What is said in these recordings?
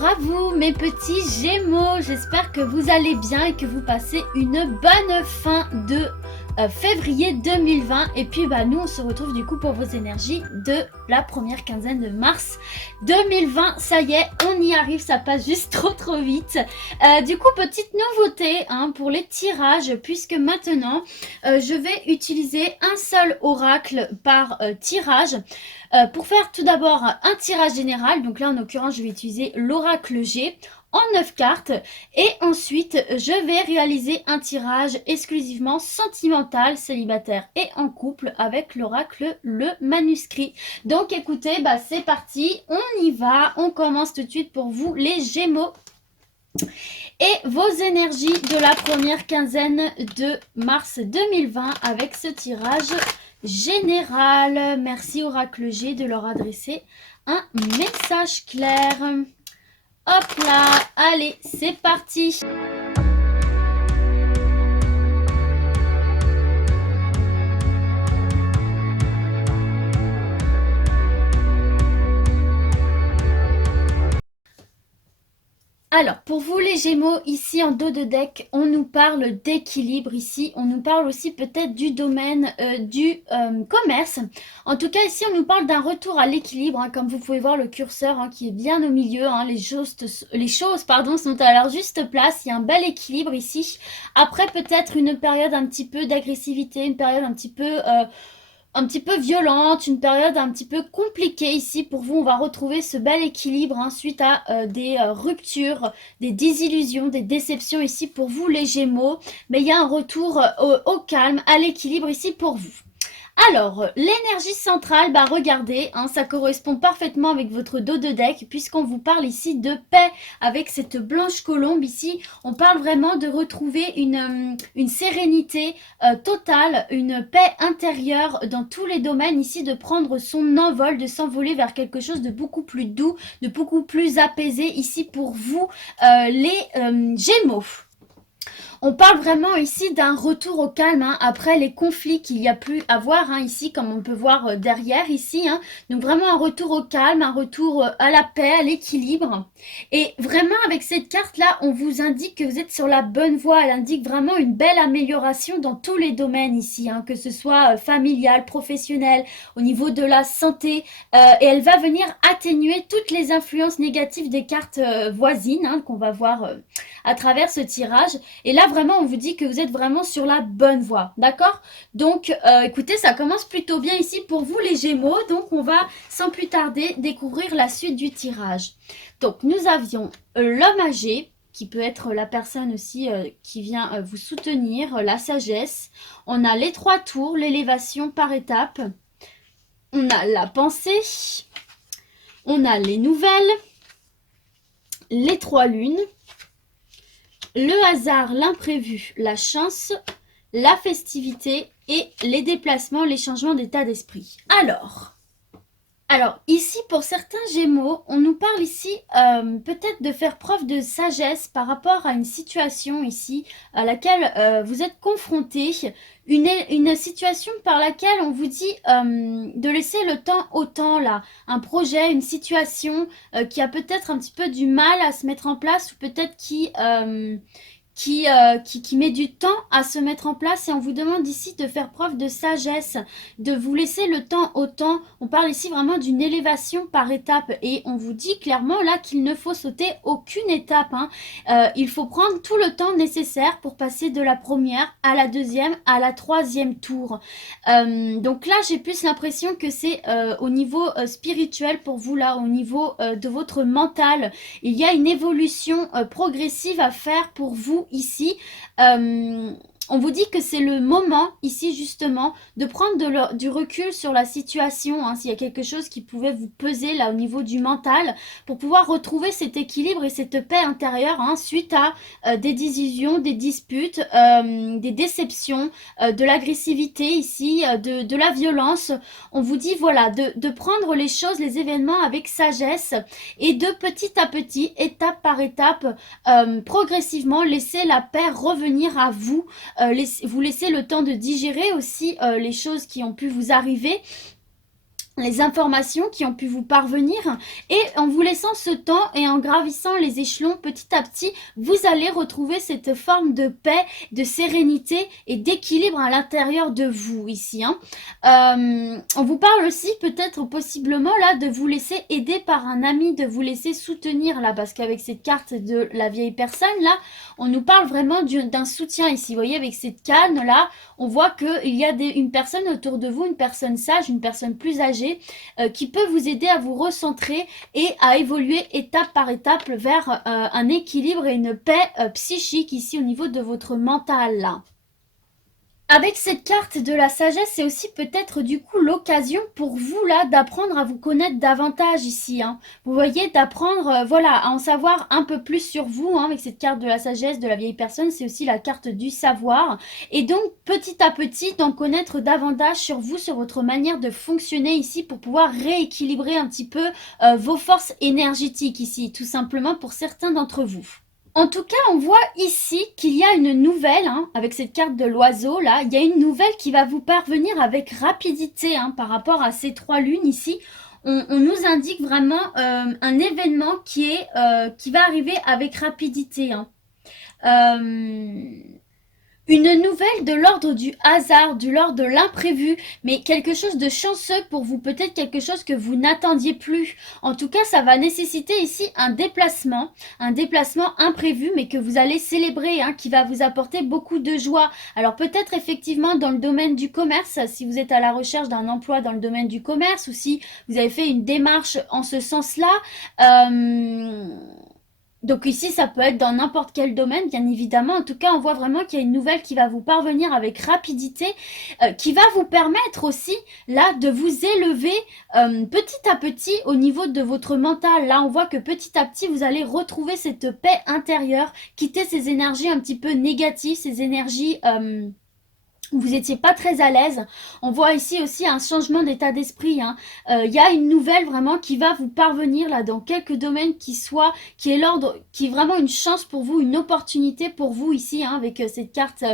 Bonjour à vous mes petits Gémeaux, j'espère que vous allez bien et que vous passez une bonne fin de février 2020 et puis nous on se retrouve du coup pour vos énergies de la première quinzaine de mars 2020. Ça y est, on y arrive, ça passe juste trop vite. Du coup, petite nouveauté pour les tirages, puisque maintenant je vais utiliser un seul oracle par tirage. Pour faire tout d'abord un tirage général, donc là en l'occurrence je vais utiliser l'oracle G en 9 cartes et ensuite je vais réaliser un tirage exclusivement sentimental, célibataire et en couple avec l'oracle le manuscrit. Donc écoutez, c'est parti, on y va, on commence tout de suite pour vous les Gémeaux. Et vos énergies de la première quinzaine de mars 2020 avec ce tirage général. Merci Oracle G de leur adresser un message clair. Hop là, allez, c'est parti. Alors, pour vous les Gémeaux, ici en dos de deck, on nous parle d'équilibre ici. On nous parle aussi peut-être du domaine du commerce. En tout cas, ici, on nous parle d'un retour à l'équilibre. Comme vous pouvez voir, le curseur qui est bien au milieu. Les choses sont à leur juste place. Il y a un bel équilibre ici. Après, peut-être une période un petit peu d'agressivité, une période un petit peu violente, une période un petit peu compliquée ici pour vous. On va retrouver ce bel équilibre suite à des ruptures, des désillusions, des déceptions ici pour vous les Gémeaux. Mais il y a un retour au calme, à l'équilibre ici pour vous. Alors, l'énergie centrale, regardez, ça correspond parfaitement avec votre dos de deck puisqu'on vous parle ici de paix avec cette blanche colombe ici. On parle vraiment de retrouver une sérénité totale, une paix intérieure dans tous les domaines ici, de prendre son envol, de s'envoler vers quelque chose de beaucoup plus doux, de beaucoup plus apaisé ici pour vous les Gémeaux. On parle vraiment ici d'un retour au calme après les conflits qu'il y a pu avoir ici, comme on peut voir derrière ici. Donc vraiment un retour au calme, un retour à la paix, à l'équilibre. Et vraiment avec cette carte-là, on vous indique que vous êtes sur la bonne voie. Elle indique vraiment une belle amélioration dans tous les domaines ici, que ce soit familial, professionnel, au niveau de la santé. Et elle va venir atténuer toutes les influences négatives des cartes voisines qu'on va voir à travers ce tirage. Et là, vraiment, on vous dit que vous êtes vraiment sur la bonne voie, d'accord? Donc, écoutez, ça commence plutôt bien ici pour vous, les Gémeaux. Donc, on va, sans plus tarder, découvrir la suite du tirage. Donc, nous avions l'homme âgé, qui peut être la personne aussi qui vient vous soutenir, la sagesse. On a les 3 tours, l'élévation par étapes. On a la pensée. On a les nouvelles. Les 3 lunes. Le hasard, l'imprévu, la chance, la festivité et les déplacements, les changements d'état d'esprit. Alors, ici, pour certains Gémeaux, on nous parle ici peut-être de faire preuve de sagesse par rapport à une situation ici à laquelle vous êtes confrontés. Une situation par laquelle on vous dit de laisser le temps au temps là. Un projet, une situation qui a peut-être un petit peu du mal à se mettre en place ou peut-être qui met du temps à se mettre en place, et on vous demande ici de faire preuve de sagesse, de vous laisser le temps au temps. On parle ici vraiment d'une élévation par étape et on vous dit clairement là qu'il ne faut sauter aucune étape. Il faut prendre tout le temps nécessaire pour passer de la première à la deuxième à la troisième tour. Donc là, j'ai plus l'impression que c'est au niveau spirituel pour vous là, au niveau de votre mental. Il y a une évolution progressive à faire pour vous ici. On vous dit que c'est le moment ici justement de prendre du recul sur la situation, s'il y a quelque chose qui pouvait vous peser là au niveau du mental, pour pouvoir retrouver cet équilibre et cette paix intérieure suite à des désillusions, des disputes, des déceptions, de l'agressivité ici, de la violence. On vous dit voilà de prendre les choses, les événements avec sagesse et de petit à petit, étape par étape, progressivement laisser la paix revenir à vous. Vous laissez le temps de digérer aussi les choses qui ont pu vous arriver. les informations qui ont pu vous parvenir et en vous laissant ce temps et en gravissant les échelons petit à petit, vous allez retrouver cette forme de paix, de sérénité et d'équilibre à l'intérieur de vous ici. Hein. On vous parle aussi peut-être possiblement là de vous laisser aider par un ami, de vous laisser soutenir là parce qu'avec cette carte de la vieille personne là, on nous parle vraiment d'un soutien ici. Vous voyez avec cette canne là, on voit qu'il y a une personne autour de vous, une personne sage, une personne plus âgée qui peut vous aider à vous recentrer et à évoluer étape par étape vers un équilibre et une paix psychique ici au niveau de votre mental là. Avec cette carte de la sagesse, c'est aussi peut-être du coup l'occasion pour vous là d'apprendre à vous connaître davantage ici. Hein. Vous voyez, d'apprendre voilà, à en savoir un peu plus sur vous. Hein, avec cette carte de la sagesse de la vieille personne, c'est aussi la carte du savoir. Et donc petit à petit d'en connaître davantage sur vous, sur votre manière de fonctionner ici pour pouvoir rééquilibrer un petit peu vos forces énergétiques ici, tout simplement pour certains d'entre vous. En tout cas, on voit ici qu'il y a une nouvelle, hein, avec cette carte de l'oiseau là, il y a une nouvelle qui va vous parvenir avec rapidité hein, par rapport à ces 3 lunes ici. On nous indique vraiment un événement qui va arriver avec rapidité. Hein. Une nouvelle de l'ordre du hasard, de l'ordre de l'imprévu, mais quelque chose de chanceux pour vous, peut-être quelque chose que vous n'attendiez plus. En tout cas, ça va nécessiter ici un déplacement imprévu, mais que vous allez célébrer, hein, qui va vous apporter beaucoup de joie. Alors peut-être effectivement dans le domaine du commerce, si vous êtes à la recherche d'un emploi dans le domaine du commerce, ou si vous avez fait une démarche en ce sens-là. Donc ici, ça peut être dans n'importe quel domaine, bien évidemment. En tout cas, on voit vraiment qu'il y a une nouvelle qui va vous parvenir avec rapidité, qui va vous permettre aussi, là, de vous élever petit à petit au niveau de votre mental. Là, on voit que petit à petit, vous allez retrouver cette paix intérieure, quitter ces énergies un petit peu négatives, ces énergies où vous n'étiez pas très à l'aise. On voit ici aussi un changement d'état d'esprit. Hein. Y a une nouvelle vraiment qui va vous parvenir là dans quelques domaines qui est l'ordre, qui est vraiment une chance pour vous, une opportunité pour vous ici hein, avec cette carte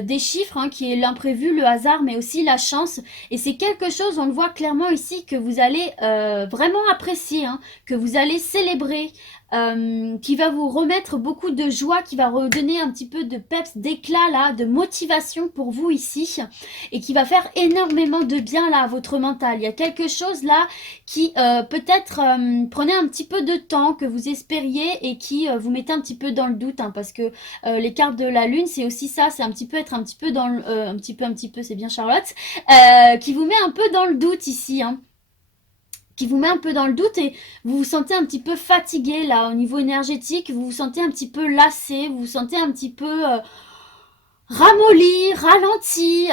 des chiffres hein, qui est l'imprévu, le hasard, mais aussi la chance. Et c'est quelque chose, on le voit clairement ici, que vous allez vraiment apprécier, hein, que vous allez célébrer. Qui va vous remettre beaucoup de joie, qui va redonner un petit peu de peps, d'éclat là, de motivation pour vous ici, et qui va faire énormément de bien là à votre mental. Il y a quelque chose là qui peut-être prenait un petit peu de temps, que vous espériez et qui vous mettait un petit peu dans le doute, hein, parce que les cartes de la lune, c'est aussi ça, c'est un petit peu être un petit peu dans le, un petit peu, c'est bien Charlotte, qui vous met un peu dans le doute ici, hein, qui vous met un peu dans le doute et vous vous sentez un petit peu fatigué là au niveau énergétique, vous vous sentez un petit peu lassé, vous vous sentez un petit peu ramolli, ralenti.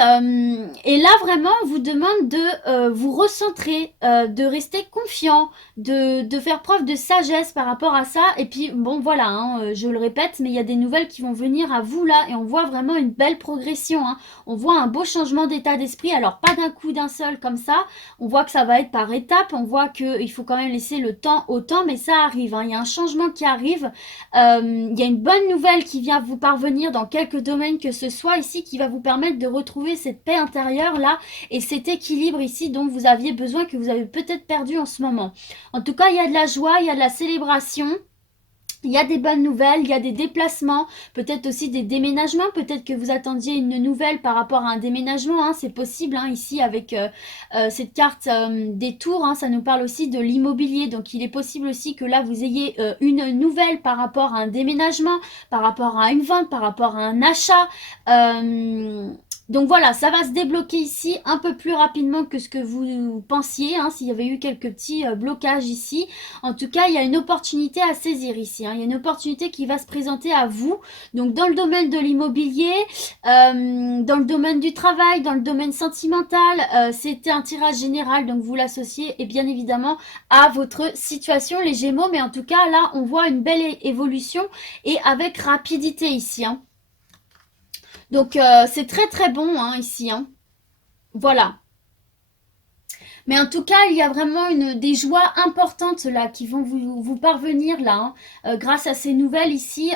Et là, vraiment, on vous demande de vous recentrer, de rester confiant, de faire preuve de sagesse par rapport à ça. Et puis, bon, voilà, hein, je le répète, mais il y a des nouvelles qui vont venir à vous là. Et on voit vraiment une belle progression. Hein. On voit un beau changement d'état d'esprit. Alors, pas d'un coup, d'un seul comme ça. On voit que ça va être par étapes. On voit qu'il faut quand même laisser le temps au temps, mais ça arrive. Hein. Il y a un changement qui arrive. Il y a une bonne nouvelle qui vient vous parvenir dans quelques domaines que ce soit ici qui va vous permettre de retrouver cette paix intérieure là et cet équilibre ici dont vous aviez besoin, que vous avez peut-être perdu en ce moment. En tout cas, il y a de la joie, il y a de la célébration. Il y a des bonnes nouvelles, il y a des déplacements, peut-être aussi des déménagements, peut-être que vous attendiez une nouvelle par rapport à un déménagement, hein, c'est possible, hein, ici avec cette carte des tours, hein, ça nous parle aussi de l'immobilier, donc il est possible aussi que là vous ayez une nouvelle par rapport à un déménagement, par rapport à une vente, par rapport à un achat. Donc voilà, ça va se débloquer ici un peu plus rapidement que ce que vous pensiez, hein, s'il y avait eu quelques petits blocages ici. En tout cas, il y a une opportunité à saisir ici. Hein. Il y a une opportunité qui va se présenter à vous. Donc, dans le domaine de l'immobilier, dans le domaine du travail, dans le domaine sentimental, c'était un tirage général. Donc, vous l'associez et bien évidemment à votre situation, les Gémeaux. Mais en tout cas, là, on voit une belle évolution et avec rapidité ici. Hein. Donc, c'est très très bon hein, ici. Hein. Voilà. Mais en tout cas, il y a vraiment des joies importantes là qui vont vous parvenir là, hein, grâce à ces nouvelles ici.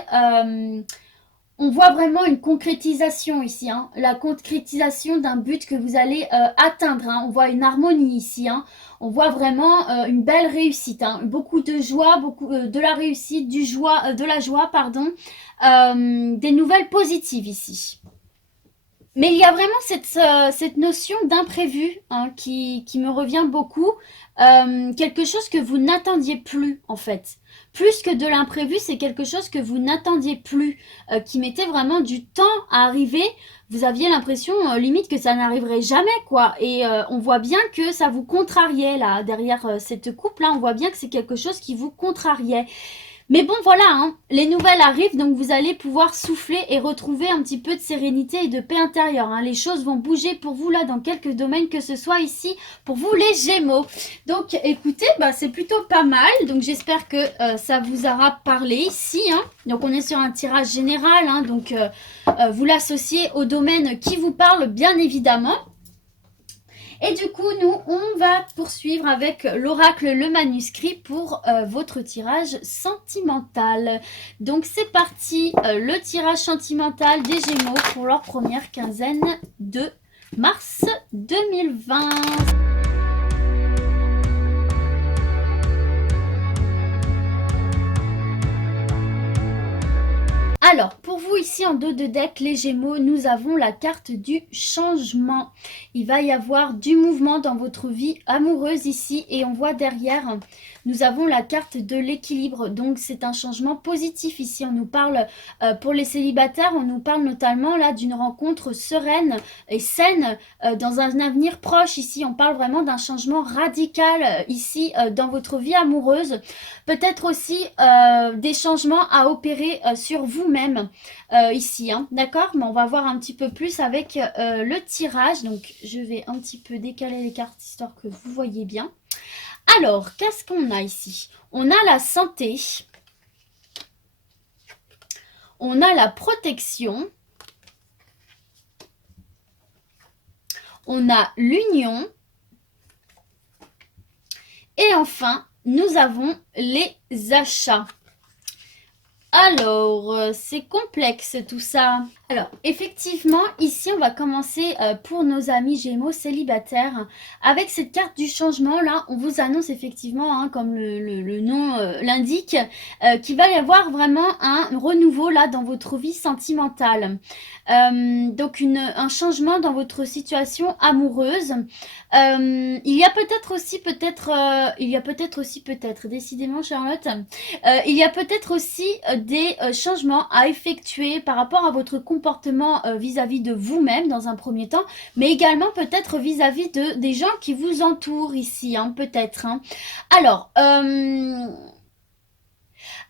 On voit vraiment une concrétisation ici, hein, la concrétisation d'un but que vous allez atteindre. Hein. On voit une harmonie ici. Hein. On voit vraiment une belle réussite. Hein. Beaucoup de joie, beaucoup de la réussite, de la joie, pardon. Des nouvelles positives ici. Mais il y a vraiment cette notion d'imprévu hein, qui me revient beaucoup. Quelque chose que vous n'attendiez plus, en fait. Plus que de l'imprévu, c'est quelque chose que vous n'attendiez plus, qui mettait vraiment du temps à arriver. Vous aviez l'impression, limite, que ça n'arriverait jamais, quoi. Et on voit bien que ça vous contrariait, là, derrière cette coupe-là. On voit bien que c'est quelque chose qui vous contrariait. Mais bon, voilà, hein, les nouvelles arrivent, donc vous allez pouvoir souffler et retrouver un petit peu de sérénité et de paix intérieure. Hein. Les choses vont bouger pour vous là dans quelques domaines, que ce soit ici pour vous les Gémeaux. Donc écoutez, bah, c'est plutôt pas mal. Donc j'espère que ça vous aura parlé ici. Hein. Donc on est sur un tirage général, hein, donc vous l'associez au domaine qui vous parle, bien évidemment. Et du coup, nous, on va poursuivre avec l'oracle, le manuscrit pour votre tirage sentimental. Donc, c'est parti, le tirage sentimental des Gémeaux pour leur première quinzaine de mars 2020. Alors, pour vous ici en dos de deck, les Gémeaux, nous avons la carte du changement. Il va y avoir du mouvement dans votre vie amoureuse ici et on voit derrière, nous avons la carte de l'équilibre. Donc, c'est un changement positif ici. On nous parle, pour les célibataires, on nous parle notamment là d'une rencontre sereine et saine dans un avenir proche ici. On parle vraiment d'un changement radical ici dans votre vie amoureuse. Peut-être aussi des changements à opérer sur vous-même ici, hein, d'accord. Mais on va voir un petit peu plus avec le tirage. Donc, je vais un petit peu décaler les cartes histoire que vous voyez bien. Alors, qu'est-ce qu'on a ici? On a la santé. On a la protection. On a l'union. Et enfin, nous avons les achats. Alors, c'est complexe tout ça. Alors, effectivement, ici, on va commencer pour nos amis Gémeaux célibataires. Avec cette carte du changement, là, on vous annonce effectivement, hein, comme le nom l'indique, qu'il va y avoir vraiment un renouveau là dans votre vie sentimentale. Donc, un changement dans votre situation amoureuse. Il y a peut-être aussi, décidément Charlotte, il y a peut-être aussi des changements à effectuer par rapport à votre comportement vis-à-vis de vous-même dans un premier temps, mais également peut-être vis-à-vis des gens qui vous entourent ici, hein, peut-être. Hein.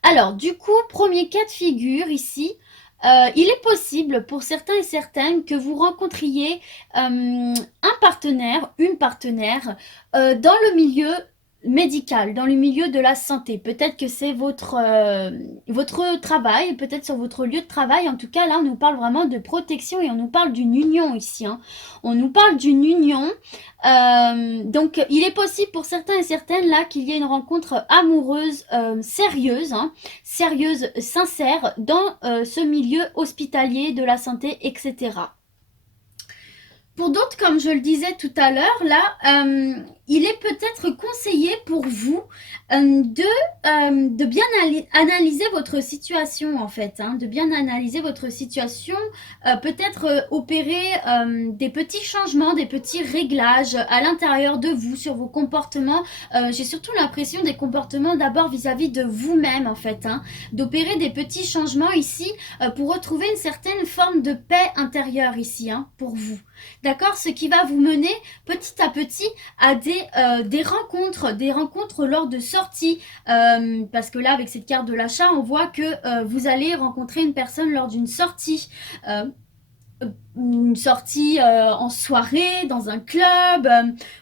Alors, du coup, premier cas de figure ici, il est possible pour certains et certaines que vous rencontriez un partenaire, une partenaire dans le milieu médical, dans le milieu de la santé. Peut-être que c'est votre travail, peut-être sur votre lieu de travail. En tout cas, là, on nous parle vraiment de protection et on nous parle d'une union ici. Hein. On nous parle d'une union. Donc, il est possible pour certains et certaines là qu'il y ait une rencontre amoureuse sérieuse, hein, sérieuse, sincère dans ce milieu hospitalier de la santé, etc. Pour d'autres, comme je le disais tout à l'heure, là, il est peut-être conseillé pour vous de bien analyser votre situation, en fait. Hein, de bien analyser votre situation, peut-être opérer des petits changements, des petits réglages à l'intérieur de vous sur vos comportements. J'ai surtout l'impression des comportements d'abord vis-à-vis de vous-même, en fait. Hein, d'opérer des petits changements ici pour retrouver une certaine forme de paix intérieure ici, hein, pour vous. D'accord, ce qui va vous mener petit à petit à des rencontres lors de sorties. Parce que là, avec cette carte de l'achat, on voit que vous allez rencontrer une personne lors d'une sortie. Une sortie en soirée, dans un club.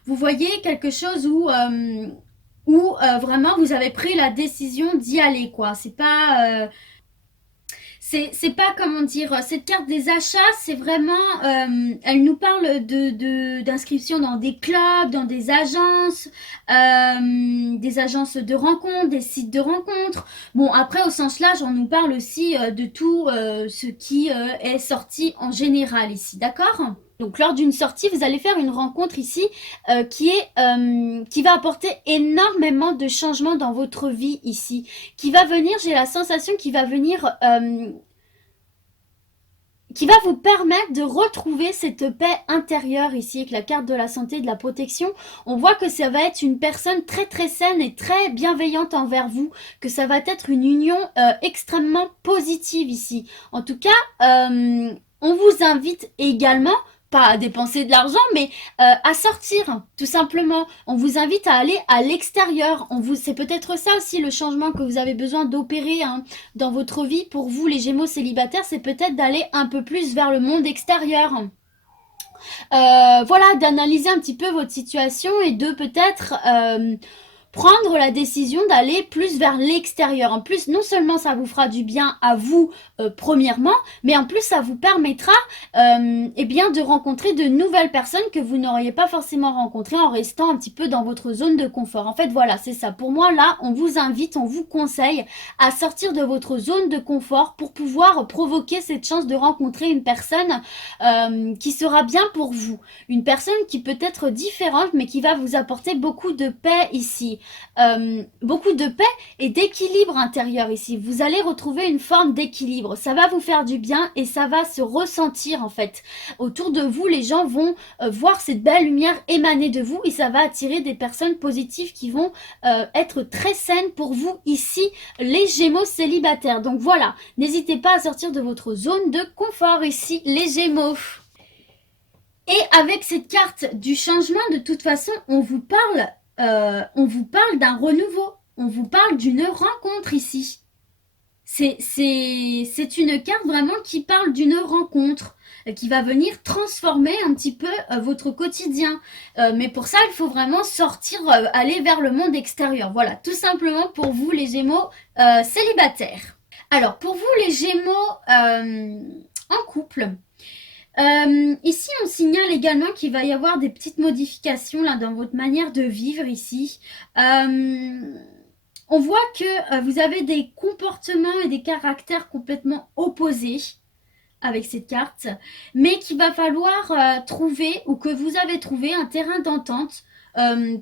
Vous voyez quelque chose où vraiment vous avez pris la décision d'y aller, quoi. c'est pas, comment dire, cette carte des achats, c'est vraiment, elle nous parle d'inscription dans des clubs, dans des agences de rencontres, des sites de rencontres. Bon, après, au sens large, on nous parle aussi de tout ce qui est sorti en général ici, d'accord? Donc, lors d'une sortie, vous allez faire une rencontre ici qui va apporter énormément de changements dans votre vie ici, qui va venir, j'ai la sensation, qui va vous permettre de retrouver cette paix intérieure ici avec la carte de la santé et de la protection. On voit que ça va être une personne très très saine et très bienveillante envers vous, que ça va être une union extrêmement positive ici. En tout cas, on vous invite également, pas à dépenser de l'argent, mais à sortir, tout simplement. On vous invite à aller à l'extérieur. C'est peut-être ça aussi le changement que vous avez besoin d'opérer hein, dans votre vie. Pour vous, les Gémeaux célibataires, c'est peut-être d'aller un peu plus vers le monde extérieur. Voilà, d'analyser un petit peu votre situation et de peut-être prendre la décision d'aller plus vers l'extérieur. En plus, non seulement ça vous fera du bien à vous premièrement, mais en plus ça vous permettra eh bien de rencontrer de nouvelles personnes que vous n'auriez pas forcément rencontrées en restant un petit peu dans votre zone de confort. En fait, voilà, c'est ça. Pour moi, là, on vous invite, on vous conseille à sortir de votre zone de confort pour pouvoir provoquer cette chance de rencontrer une personne qui sera bien pour vous. Une personne qui peut être différente, mais qui va vous apporter beaucoup de paix ici. Beaucoup de paix et d'équilibre intérieur ici. Vous allez retrouver une forme d'équilibre. Ça va vous faire du bien et ça va se ressentir en fait. Autour de vous, les gens vont voir cette belle lumière émaner de vous et ça va attirer des personnes positives qui vont être très saines pour vous ici, les Gémeaux célibataires. Donc voilà, n'hésitez pas à sortir de votre zone de confort ici, les Gémeaux. Et avec cette carte du changement, de toute façon, on vous parle d'un renouveau. On vous parle d'une rencontre ici. C'est une carte vraiment qui parle d'une rencontre, qui va venir transformer un petit peu votre quotidien. Mais pour ça, il faut vraiment sortir, aller vers le monde extérieur. Voilà, tout simplement pour vous les Gémeaux célibataires. Alors, pour vous les Gémeaux en couple, ici, on signale également qu'il va y avoir des petites modifications là dans votre manière de vivre ici. On voit que vous avez des comportements et des caractères complètement opposés avec cette carte, mais qu'il va falloir trouver ou que vous avez trouvé un terrain d'entente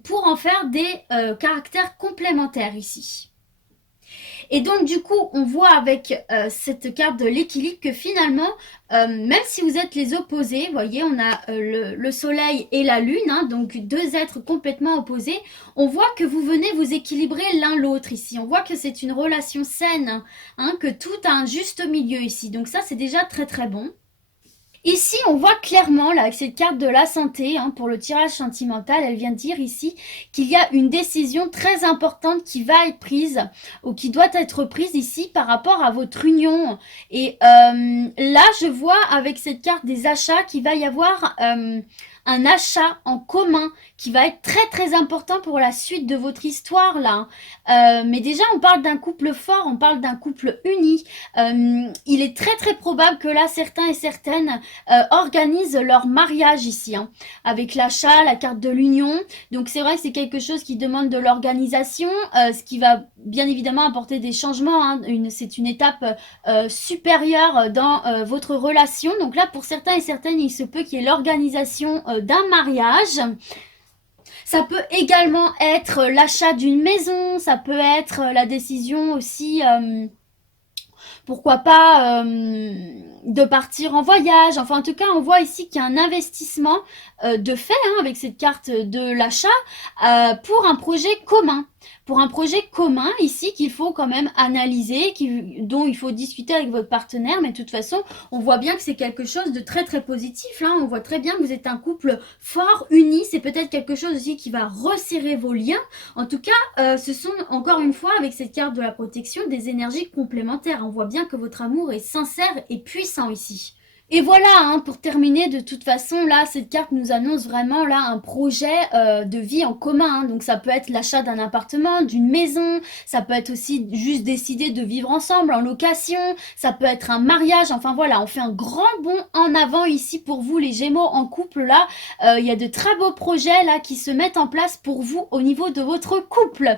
pour en faire des caractères complémentaires ici. Et donc du coup, on voit avec cette carte de l'équilibre que finalement, même si vous êtes les opposés, vous voyez, on a le soleil et la lune, hein, donc deux êtres complètement opposés, on voit que vous venez vous équilibrer l'un l'autre ici. On voit que c'est une relation saine, hein, que tout a un juste milieu ici. Donc ça, c'est déjà très très bon. Ici, on voit clairement, là, avec cette carte de la santé, hein, pour le tirage sentimental, elle vient dire ici qu'il y a une décision très importante qui va être prise, ou qui doit être prise ici par rapport à votre union. Et là, je vois avec cette carte des achats qu'il va y avoir un achat en commun qui va être très très important pour la suite de votre histoire, là. Mais déjà, on parle d'un couple fort, on parle d'un couple uni. Il est très très probable que là, certains et certaines organisent leur mariage ici, hein, avec l'achat, la carte de l'union. Donc c'est vrai que c'est quelque chose qui demande de l'organisation, ce qui va bien évidemment apporter des changements. Hein. C'est une étape supérieure dans votre relation. Donc là, pour certains et certaines, il se peut qu'il y ait l'organisation d'un mariage. Ça peut également être l'achat d'une maison, ça peut être la décision aussi pourquoi pas de partir en voyage. Enfin, en tout cas, on voit ici qu'il y a un investissement de fait hein, avec cette carte de l'achat pour un projet commun. Pour un projet commun ici qu'il faut quand même analyser, dont il faut discuter avec votre partenaire, mais de toute façon, on voit bien que c'est quelque chose de très très positif. Là, on voit très bien que vous êtes un couple fort, uni. C'est peut-être quelque chose aussi qui va resserrer vos liens. En tout cas, ce sont encore une fois avec cette carte de la protection des énergies complémentaires. On voit bien que votre amour est sincère et puissant ici. Et voilà, hein, pour terminer, de toute façon, là, cette carte nous annonce vraiment là un projet de vie en commun, hein. Donc ça peut être l'achat d'un appartement, d'une maison, ça peut être aussi juste décider de vivre ensemble en location, ça peut être un mariage. Enfin voilà, on fait un grand bond en avant ici pour vous, les Gémeaux en couple. Là, il y a de très beaux projets là qui se mettent en place pour vous au niveau de votre couple.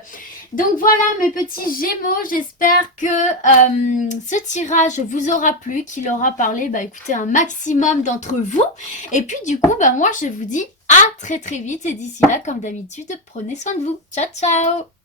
Donc voilà mes petits Gémeaux, j'espère que ce tirage vous aura plu, qu'il aura parlé, bah écoutez, un maximum d'entre vous. Et puis du coup, bah moi je vous dis à très très vite et d'ici là, comme d'habitude, prenez soin de vous. Ciao ciao!